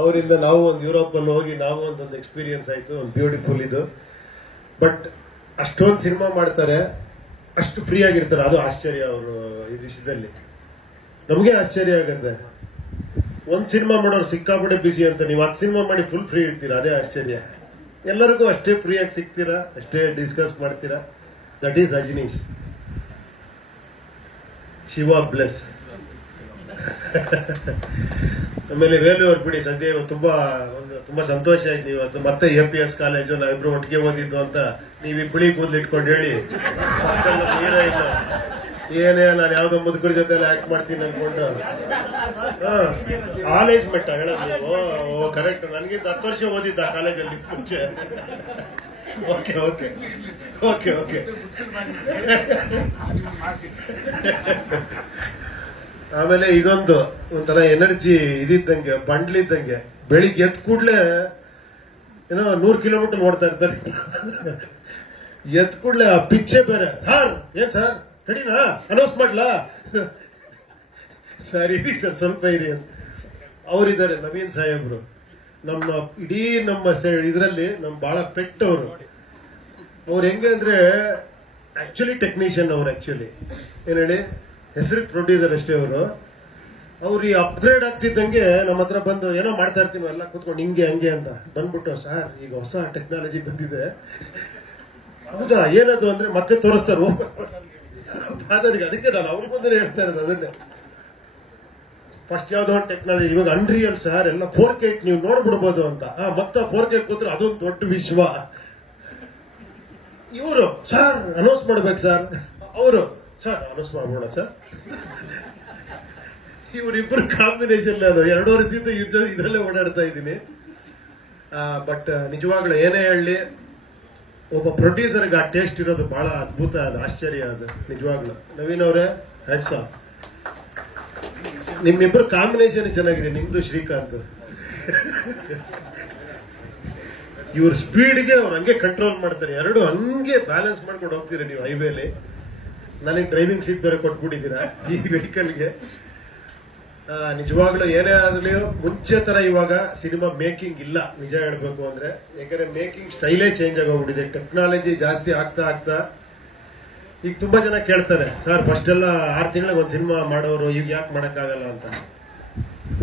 ಅವರಿಂದ ನಾವು ಒಂದು ಯುರೋಪ್ ಅಲ್ಲಿ ಹೋಗಿ ನಾವು ಒಂದು ಎಕ್ಸ್ಪೀರಿಯನ್ಸ್ ಆಯ್ತು. ಒಂದು ಬ್ಯೂಟಿಫುಲ್ ಇದು. ಬಟ್ ಅಷ್ಟೊಂದು ಸಿನಿಮಾ ಮಾಡ್ತಾರೆ, ಅಷ್ಟು ಫ್ರೀ ಆಗಿರ್ತಾರೆ. ಅದು ಆಶ್ಚರ್ಯ ಅವರು ಈ ವಿಷಯದಲ್ಲಿ. ನಮ್ಗೆ ಆಶ್ಚರ್ಯ ಆಗತ್ತೆ. ಒಂದ್ ಸಿನಿಮಾ ಮಾಡೋರು ಸಿಕ್ಕಾಪಟ್ಟೆ ಬಿಸಿ ಅಂತ, ನೀವು 10 ಸಿನಿಮಾ ಮಾಡಿ ಫುಲ್ ಫ್ರೀ ಇರ್ತೀರಾ, ಅದೇ ಆಶ್ಚರ್ಯ. ಎಲ್ಲರಿಗೂ ಅಷ್ಟೇ ಫ್ರೀ ಆಗಿ ಸಿಗ್ತೀರಾ, ಅಷ್ಟೇ ಡಿಸ್ಕಸ್ ಮಾಡ್ತೀರಾ. That is Ajaneesh. Shiva bless. ಆಮೇಲೆ ವೇಲು ಅವ್ರು ಬಿಡಿ, ಸದ್ಯ ತುಂಬಾ ಸಂತೋಷ ಆಯ್ತು. ನೀವು ಮತ್ತೆ APS ಕಾಲೇಜು ನಾವಿಬ್ರು ಒಟ್ಟಿಗೆ ಓದಿದ್ದು ಅಂತ ನೀವು ಈ ಬಿಳಿ ಕೂದಲು ಇಟ್ಕೊಂಡು ಹೇಳಿ ಹೀರೋಯಿನ್ ಏನೇ ನಾನು ಯಾವ್ದೋ ಮುದುಕರ ಜೊತೆ ಎಲ್ಲ ಆಕ್ಟ್ ಮಾಡ್ತೀನಿ ಅನ್ಕೊಂಡು. ಕಾಲೇಜ್ ಮೆಟ್ಟ ಹೇಳೋದು ನೀವು. ಕರೆಕ್ಟ್, ನನ್ಗಿಂತ 10 ವರ್ಷ ಓದಿದ್ದ ಕಾಲೇಜಲ್ಲಿ ಮುಂಚೆ. Okay okay okay okay. ಆಮೇಲೆ ಇದೊಂದು ಒಂಥರ ಎನರ್ಜಿ ಇದಿದ್ದಂಗೆ, ಬಂಡ್ಲಿದ್ದಂಗೆ. ಬೆಳಿಗ್ಗೆ ಎದ್ ಕೂಡ್ಲೆ ಏನೋ 100 ಕಿಲೋಮೀಟರ್ ಓಡ್ತಾ ಇರ್ತಾರೆ. ಎದ್ ಕೂಡ್ಲೆ ಆ ಪಿಚ್ಚೆ ಬೇರೆ. ಸರ್ ಏನ್ ಸರ್ ರೆಡಿನಾ, ಅನೌನ್ಸ್ ಮಾಡ್ಲಾ? ಸರ್ ಇರಿ ಸರ್, ಸ್ವಲ್ಪ ಇರಿ ಅಂತ. ಅವರಿದ್ದಾರೆ ನವೀನ್ ಸಾಹೇಬ್ರು, ನಮ್ಮ ಇಡೀ ನಮ್ಮ ಇದರಲ್ಲಿ ನಮ್ ಬಹಳ ಪೆಟ್ ಅವರು. ಅವ್ರು ಹೆಂಗೆ ಅಂದ್ರೆ ಆಕ್ಚುಲಿ ಟೆಕ್ನಿಷಿಯನ್. ಅವ್ರು ಆಕ್ಚುಲಿ ಏನ್ ಹೇಳಿ ಹೆಸರಿಗೆ ಪ್ರೊಡ್ಯೂಸರ್ ಅಷ್ಟೇ. ಅವ್ರು ಈ ಅಪ್ಗ್ರೇಡ್ ಆಗ್ತಿದ್ದಂಗೆ ನಮ್ಮ ಹತ್ರ ಬಂದು ಏನೋ ಮಾಡ್ತಾ ಇರ್ತೀವಿ ಎಲ್ಲ ಕೂತ್ಕೊಂಡು ಹಿಂಗೆ ಹಂಗೆ ಅಂತ ಬಂದ್ಬಿಟ್ಟು, ಸರ್ ಈಗ ಹೊಸ ಟೆಕ್ನಾಲಜಿ ಬಂದಿದೆ. ಹೌದಾ, ಏನದು ಅಂದ್ರೆ ಮತ್ತೆ ತೋರಿಸ್ತಾರ. ಅದಕ್ಕೆ ನಾನು ಅವ್ರ ಬಂದ್ರೆ ಹೇಳ್ತಾ ಇರೋದು ಅದನ್ನೇ. ಫಸ್ಟ್ ಯಾವ್ದೋ ಒಂದು ಟೆಕ್ನಾಲಜಿ, ಇವಾಗ ಅನ್ರಿಯಲ್ ಸರ್, ಎಲ್ಲ 4K ನೀವು ನೋಡ್ಬಿಡ್ಬೋದು ಅಂತ. ಮತ್ತೆ 4K ಕೂತ್ರೆ ಅದೊಂದು ದೊಡ್ಡ ವಿಶ್ವ. ಇವರು ಸರ್ ಅನೌನ್ಸ್ ಮಾಡ್ಬೇಕು ಸರ್, ಅವರು ಸರ್ ಅನೌನ್ಸ್ ಮಾಡ್ಬೋಣ ಸರ್. ಇವರಿಬ್ಬರು ಕಾಂಬಿನೇಷನ್ ನಾನು 2 ವರ್ಷದಿಂದ ಇದರಲ್ಲೇ ಓಡಾಡ್ತಾ ಇದ್ದೀನಿ. ಬಟ್ ನಿಜವಾಗ್ಲೂ ಏನೇ ಹೇಳಿ, ಒಬ್ಬ ಪ್ರೊಡ್ಯೂಸರ್ಗೆ ಆ ಟೇಸ್ಟ್ ಇರೋದು ಬಹಳ ಅದ್ಭುತ, ಅದು ಆಶ್ಚರ್ಯ. ಅದು ನಿಜವಾಗ್ಲು ನವೀನ್ ಅವರೇ ಹೆಡ್ಸ್ ಆಫ್. ನಿಮ್ಮಿಬ್ರು ಕಾಂಬಿನೇಷನ್ ಚೆನ್ನಾಗಿದೆ, ನಿಮ್ದು ಶ್ರೀಕಾಂತ್. ಇವ್ರ ಸ್ಪೀಡ್ಗೆ ಅವ್ರು ಹಂಗೆ ಕಂಟ್ರೋಲ್ ಮಾಡ್ತಾರೆ, ಎರಡು ಹಂಗೆ ಬ್ಯಾಲೆನ್ಸ್ ಮಾಡ್ಕೊಂಡು ಹೋಗ್ತೀರಾ ನೀವು ಹೈವೇಲಿ. ನನಗೆ ಡ್ರೈವಿಂಗ್ ಸೀಟ್ ಬೇರೆ ಕೊಟ್ಬಿಟ್ಟಿದ್ದೀರಾ ಈ ವೆಹಿಕಲ್ಗೆ. ನಿಜವಾಗ್ಲೂ ಏನೇ ಆದ್ರೂ ಮುಂಚೆ ತರ ಇವಾಗ ಸಿನಿಮಾ ಮೇಕಿಂಗ್ ಇಲ್ಲ, ನಿಜ ಹೇಳ್ಬೇಕು ಅಂದ್ರೆ. ಯಾಕಂದ್ರೆ ಮೇಕಿಂಗ್ ಸ್ಟೈಲೇ ಚೇಂಜ್ ಆಗೋಗ್ಬಿಟ್ಟಿದೆ, ಟೆಕ್ನಾಲಜಿ ಜಾಸ್ತಿ ಆಗ್ತಾ ಆಗ್ತಾ. ಈಗ ತುಂಬಾ ಜನ ಕೇಳ್ತಾರೆ, ಸರ್ ಫಸ್ಟ್ ಎಲ್ಲ 6 ತಿಂಗಳಿಗೆ ಒಂದು ಸಿನಿಮಾ ಮಾಡೋರು, ಈಗ ಯಾಕೆ ಮಾಡಕ್ಕಾಗಲ್ಲ ಅಂತ.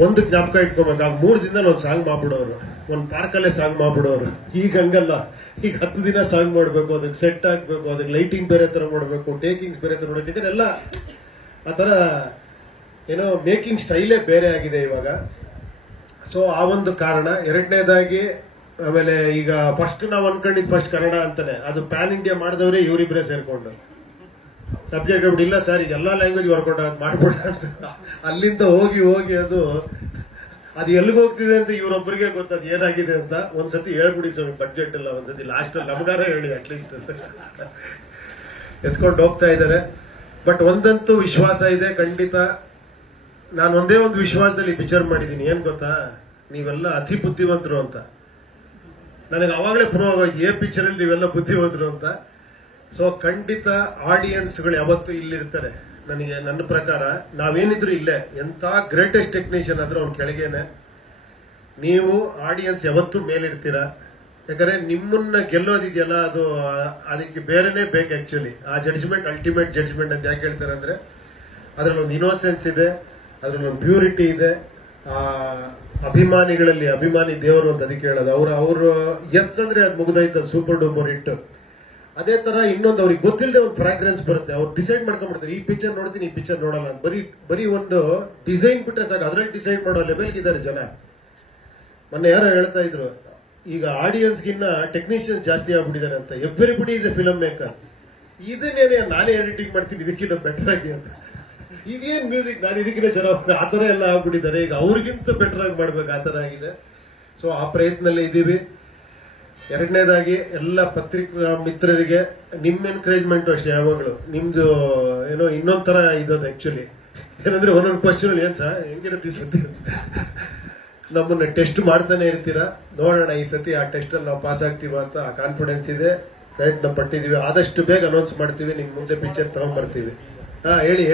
ಒಂದು ಜ್ಞಾಪಕ ಇಟ್ಕೋಬೇಕು, 3 ದಿನದಲ್ಲಿ ಒಂದು ಸಾಂಗ್ ಮಾಡ್ಬಿಡೋರು, ಒಂದು ಪಾರ್ಕಲ್ಲೇ ಸಾಂಗ್ ಮಾಡ್ಬಿಡೋರು. ಈಗ ಹಂಗಲ್ಲ, ಈಗ 10 ದಿನ ಸಾಂಗ್ ಮಾಡ್ಬೇಕು, ಅದಕ್ಕೆ ಸೆಟ್ ಹಾಕ್ಬೇಕು, ಅದಕ್ಕೆ ಲೈಟಿಂಗ್ ಬೇರೆ ತರ ನೋಡ್ಬೇಕು, ಟೇಕಿಂಗ್ಸ್ ಬೇರೆ ತರ ನೋಡ್ಬೇಕು. ಯಾಕಂದ್ರೆ ಎಲ್ಲ ಆ ತರ ಏನೋ ಮೇಕಿಂಗ್ ಸ್ಟೈಲೇ ಬೇರೆ ಆಗಿದೆ ಇವಾಗ. ಸೊ ಆ ಒಂದು ಕಾರಣ. ಎರಡನೇದಾಗಿ ಆಮೇಲೆ ಈಗ ಫಸ್ಟ್ ನಾವು ಅನ್ಕೊಂಡಿದ್ ಫಸ್ಟ್ ಕನ್ನಡ ಅಂತಾನೆ, ಅದು ಪ್ಯಾನ್ ಇಂಡಿಯಾ ಮಾಡಿದವರೇ ಇವರಿಬ್ಬರೇ ಸೇರ್ಕೊಂಡು ಸಬ್ಜೆಕ್ಟ್ ಹೇಳ್ಬಿಟ್ಟು, ಇಲ್ಲ ಸರ್ ಈಗ ಎಲ್ಲಾ ಲ್ಯಾಂಗ್ವೇಜ್ ವರ್ಕೌಟ್ ಆಗೋದು ಮಾಡ್ಬಿಡ ಅಂತ. ಅಲ್ಲಿಂದ ಹೋಗಿ ಹೋಗಿ ಅದು ಎಲ್ಲಿಗೆ ಹೋಗ್ತಿದೆ ಅಂತ ಇವ್ರೊಬ್ಬರಿಗೆ ಗೊತ್ತದು ಏನಾಗಿದೆ ಅಂತ. ಒಂದ್ಸತಿ ಹೇಳ್ಬಿಡಿ ಸ್ವಾಮಿ ಬಡ್ಜೆಟ್ ಎಲ್ಲ, ಒಂದ್ಸತಿ ಲಾಸ್ಟ್ ಅಲ್ಲಿ ನಮಗಾರ ಹೇಳಿ ಅಟ್ಲೀಸ್ಟ್. ಎತ್ಕೊಂಡು ಹೋಗ್ತಾ ಇದ್ದಾರೆ. ಬಟ್ ಒಂದಂತೂ ವಿಶ್ವಾಸ ಇದೆ, ಖಂಡಿತ. ನಾನು ಒಂದೇ ಒಂದು ವಿಶ್ವಾಸದಲ್ಲಿ ಪಿಕ್ಚರ್ ಮಾಡಿದ್ದೀನಿ, ಏನ್ ಗೊತ್ತಾ, ನೀವೆಲ್ಲ ಅತಿ ಬುದ್ಧಿವಂತರು ಅಂತ. ನನಗೆ ಅವಾಗಲೇ ಪ್ರೂವ್ ಆಗೋಯ್ತು ಪಿಕ್ಚರ್ ಅಲ್ಲಿ ನೀವೆಲ್ಲ ಬುದ್ಧಿವಂತರು ಅಂತ. ಸೊ ಖಂಡಿತ ಆಡಿಯನ್ಸ್ಗಳು ಯಾವತ್ತೂ ಇಲ್ಲಿರ್ತಾರೆ. ನನಗೆ ನನ್ನ ಪ್ರಕಾರ ನಾವೇನಿದ್ರು ಇಲ್ಲೇ, ಎಂತ ಗ್ರೇಟೆಸ್ಟ್ ಟೆಕ್ನಿಷಿಯನ್ ಆದ್ರೂ ಅವ್ನ ಕೆಳಗೇನೆ. ನೀವು ಆಡಿಯನ್ಸ್ ಯಾವತ್ತೂ ಮೇಲಿರ್ತೀರಾ. ಯಾಕಂದ್ರೆ ನಿಮ್ಮನ್ನ ಗೆಲ್ಲೋದಿದೆಯಲ್ಲ, ಅದಕ್ಕೆ ಬೇರೆನೆ ಬೇಕು ಆಕ್ಚುಲಿ. ಆ ಜಡ್ಜ್ಮೆಂಟ್ ಅಲ್ಟಿಮೇಟ್ ಜಡ್ಜ್ಮೆಂಟ್ ಅಂತ ಯಾಕೆ ಹೇಳ್ತಾರೆ ಅಂದ್ರೆ, ಅದ್ರಲ್ಲಿ ಒಂದು ಇನ್ನೋಸೆನ್ಸ್ ಇದೆ, ಅದ್ರಲ್ಲಿ ಒಂದು ಪ್ಯೂರಿಟಿ ಇದೆ. ಅಭಿಮಾನಿಗಳಲ್ಲಿ ಅಭಿಮಾನಿ ದೇವರು ಅಂತ ಅದಕ್ಕೆ ಹೇಳೋದು. ಅವರು ಎಸ್ ಅಂದ್ರೆ ಅದು ಮುಗಿದೈತೆ, ಸೂಪರ್ ಡೂಪರ್ ಹಿಟ್. ಅದೇ ತರ ಇನ್ನೊಂದು ಅವ್ರಿಗೆ ಗೊತ್ತಿಲ್ಲದೆ ಒಂದು ಫ್ರಾಗ್ರೆನ್ಸ್ ಬರುತ್ತೆ, ಅವ್ರು ಡಿಸೈಡ್ ಮಾಡ್ಕೊಂಡ್ಬಿಡ್ತಾರೆ, ಈ ಪಿಕ್ಚರ್ ನೋಡ್ತೀನಿ, ಈ ಪಿಕ್ಚರ್ ನೋಡಲ್ಲ ಅಂತ. ಬರೀ ಒಂದು ಡಿಸೈನ್ ಬಿಟ್ರೆ ಸಾಕು, ಅದ್ರಲ್ಲಿ ಡಿಸೈಡ್ ಮಾಡೋ ಲೆವೆಲ್ಗೆ ಇದ್ದಾರೆ ಜನ. ಮೊನ್ನೆ ಯಾರೋ ಹೇಳ್ತಾ ಇದ್ರು, ಈಗ ಆಡಿಯನ್ಸ್ಗಿನ್ನ ಟೆಕ್ನಿಷಿಯನ್ಸ್ ಜಾಸ್ತಿ ಆಗ್ಬಿಟ್ಟಿದ್ದಾರೆ ಅಂತ. Everybody is a film maker. ಇದನ್ನೇನೆ ನಾನೇ ಎಡಿಟಿಂಗ್ ಮಾಡ್ತೀನಿ ಇದಕ್ಕಿಂತ ಬೆಟರ್ ಆಗಿ ಅಂತ. ಇದೇನ್ ಮ್ಯೂಸಿಕ್, ನಾನು ಇದಕ್ಕಿಂತ ಚೆನ್ನಾಗಿ, ಆತರ ಎಲ್ಲ ಆಗ್ಬಿಟ್ಟಿದ್ದಾರೆ. ಈಗ ಅವ್ರಿಗಿಂತ ಬೆಟರ್ ಆಗಿ ಮಾಡ್ಬೇಕು, ಆತರ ಆಗಿದೆ. ಸೊ ಆ ಪ್ರಯತ್ನದಲ್ಲೇ ಇದ್ದೀವಿ. ಎರಡನೇದಾಗಿ ಎಲ್ಲ ಪತ್ರಿಕಾ ಮಿತ್ರರಿಗೆ ನಿಮ್ಮ ಎನ್ಕರೇಜ್ಮೆಂಟ್ ಅಷ್ಟೇ ಯಾವಾಗಲೂ. ನಿಮ್ದು ಏನೋ ಇನ್ನೊಂದ್ ತರ ಇದ್ದದು ಆಕ್ಚುಲಿ. ಏನಂದ್ರೆ ಒಂದೊಂದು ಕ್ವಶನ್ ಏನ್ ಸರ್ ಹೆಂಗಿರುತ್ತೆ ಈ ಸತಿ, ನಮ್ಮನ್ನ ಟೆಸ್ಟ್ ಮಾಡ್ತಾನೆ ಇರ್ತೀರಾ. ನೋಡೋಣ ಈ ಸತಿ ಆ ಟೆಸ್ಟ್ ಅಲ್ಲಿ ನಾವು ಪಾಸ್ ಆಗ್ತೀವ ಅಂತ ಕಾನ್ಫಿಡೆನ್ಸ್ ಇದೆ, ಪ್ರಯತ್ನ ಪಟ್ಟಿದೀವಿ. ಆದಷ್ಟು ಬೇಗ ಅನೌನ್ಸ್ ಮಾಡ್ತೀವಿ, ನಿಮ್ ಮುಂದೆ ಪಿಕ್ಚರ್ ತಗೊಂಡ್ಬರ್ತೀವಿ. ಹೇಳಿ